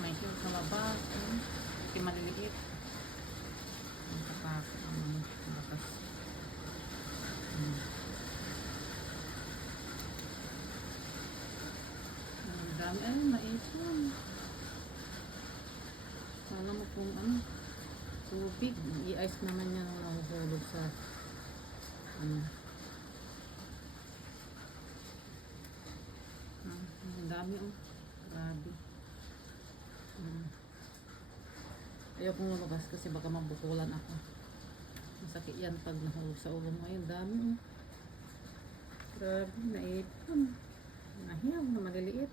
may hill sa labas. Kasi maliliit. Ang kapasok ang batas. Ang dami. Ay, maipon. Kala mo kung ano, tubig. I-ice naman yan ang nahuhulog sa ano. Ang dami oh. Grabe. Ayaw kong lumabas kasi baka mabukulan ako. Masakit yan pag nahulog sa ulo mo. Ayun, dami oh. Grabe, naipon. Nahiyaw na maliliit.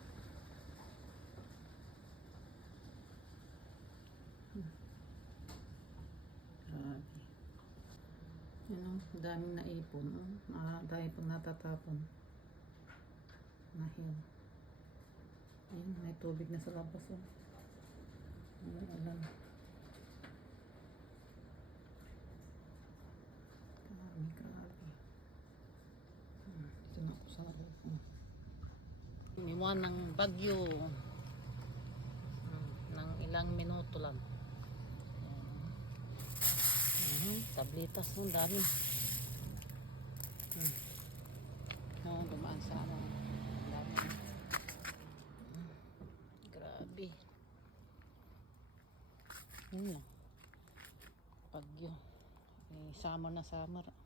Grabe. Yun oh, daming naipon oh. Dahil pang natatapon. Nahiyaw. Ayun, may tubig na sa labas oh. Alam. Grabe. Ito na ako sa labas. Iniwan ng bagyo. Ng ilang minuto lang. Tablitas mo, dami. Dumaan sa ano. Dami. Grabe. Yun lang. Bagyo. Summer na summer.